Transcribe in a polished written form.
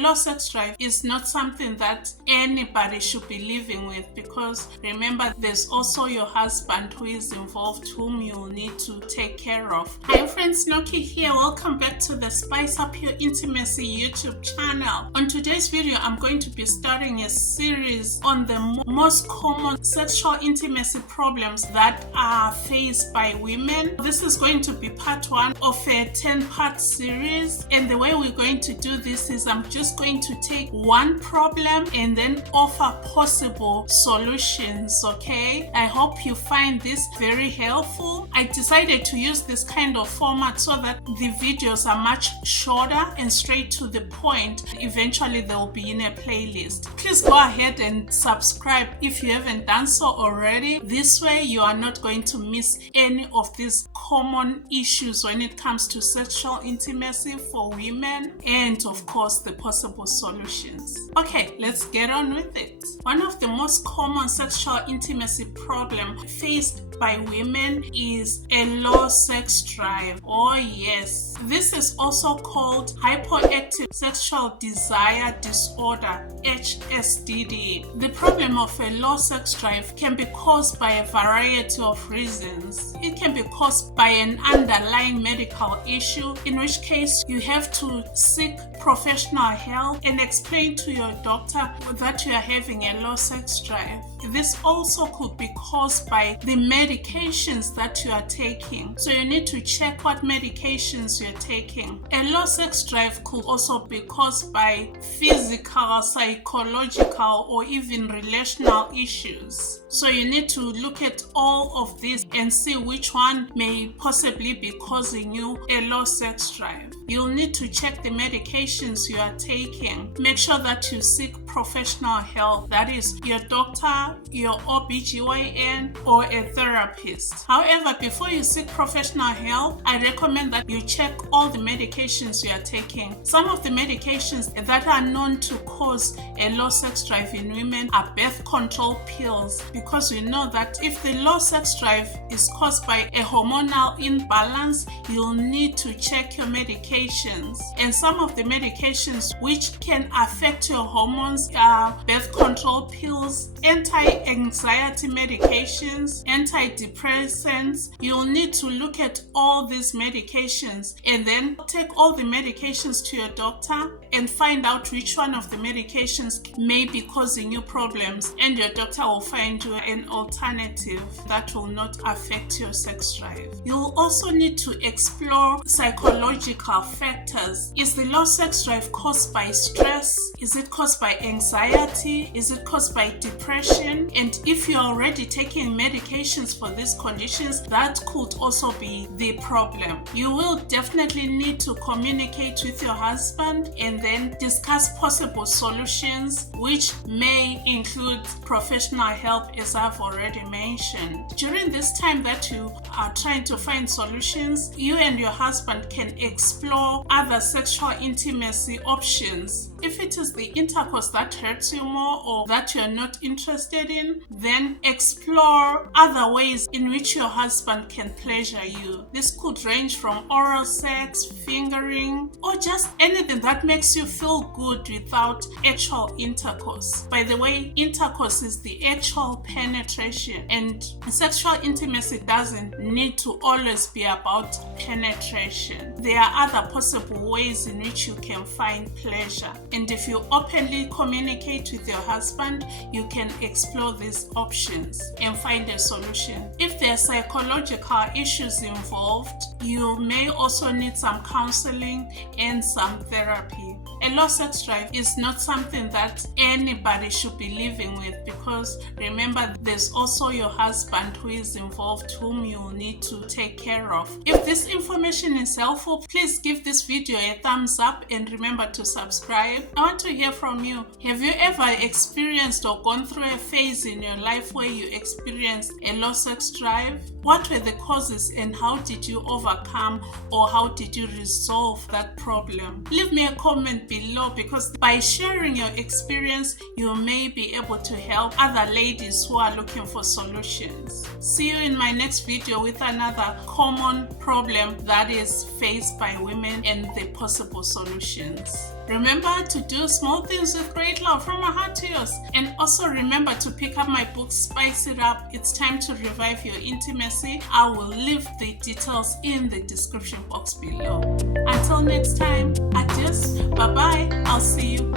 low sex drive is not something that anybody should be living with, because remember, there's also your husband who is involved, whom you need to take care of. Hi friends, Nokie here. Welcome back to the Spice Up Your Intimacy YouTube channel. On today's video, I'm going to be starting a series on the most common sexual intimacy problems that are faced by women. This is going to be part 1 of a 10-part series, and the way we're going to do this is I'm just going to take one problem and then offer possible solutions, okay? I hope you find this very helpful. I decided to use this kind of format so that the videos are much shorter and straight to the point. Eventually they'll be in a playlist. Please go ahead and subscribe if you haven't done so already. This way you are not going to miss any of these common issues when it comes to sexual intimacy for women, and of course the possible solutions. Okay, let's get on with it. One of the most common sexual intimacy problems faced by women is a low sex drive. Oh yes, this is also called hypoactive sexual desire disorder, HSDD. The problem of a low sex drive can be caused by a variety of reasons. It can be caused by an underlying medical issue, in which case you have to seek professional help and explain to your doctor that you are having a low sex drive. This also could be caused by the medications that you are taking. So you need to check what medications you're taking. A low sex drive could also be caused by physical, psychological, or even relational issues. So you need to look at all of these and see which one may possibly be causing you a low sex drive. You'll need to check the medications you are taking. Make sure that you seek professional help, that is your doctor, your OBGYN, or a therapist. However, before you seek professional help, I recommend that you check all the medications you are taking. Some of the medications that are known to cause a low sex drive in women are birth control pills, because we know that if the low sex drive is caused by a hormonal imbalance, you'll need to check your medications. And some of the medications which can affect your hormones are birth control pills, anti-anxiety medications, antidepressants. You'll need to look at all these medications and then take all the medications to your doctor and find out which one of the medications may be causing you problems, and your doctor will find you an alternative that will not affect your sex drive. You'll also need to explore psychological factors. Is the low sex drive caused by stress? Is it caused by anxiety? Is it caused by depression? And if you're already taking medications for these conditions, that could also be the problem. You will definitely need to communicate with your husband and then discuss possible solutions, which may include professional help, as I've already mentioned. During this time that you are trying to find solutions, you and your husband can explore other sexual intimacy options. If it is the intercourse that hurts you more or that you're not interested in, then explore other ways in which your husband can pleasure you. This could range from oral sex, fingering, or just anything that makes you feel good without actual intercourse. By the way, intercourse is the actual penetration, and sexual intimacy doesn't need to always be about penetration. There are other possible ways in which you can find pleasure, and if you openly communicate with your husband, you can explore these options and find a solution. If there are psychological issues involved, you may also need some counseling and some therapy. A low sex drive is not something that anybody should be living with, because remember, there's also your husband who is involved, whom you need to take care of. If this information is helpful, please give this video a thumbs up and remember to subscribe. I want to hear from you. Have you ever experienced or gone through a phase in your life where you experienced a low sex drive? What were the causes and how did you overcome, or how did you resolve that problem? Leave me a comment below, because by sharing your experience, you may be able to help other ladies who are looking for solutions. See you in my next video with another common problem that is faced by women and the possible solutions. Remember to do small things with great love from my heart to yours. And also remember to pick up my book, Spice It Up. It's time to revive your intimacy. I will leave the details in the description box below. Until next time, adios, bye-bye. I'll see you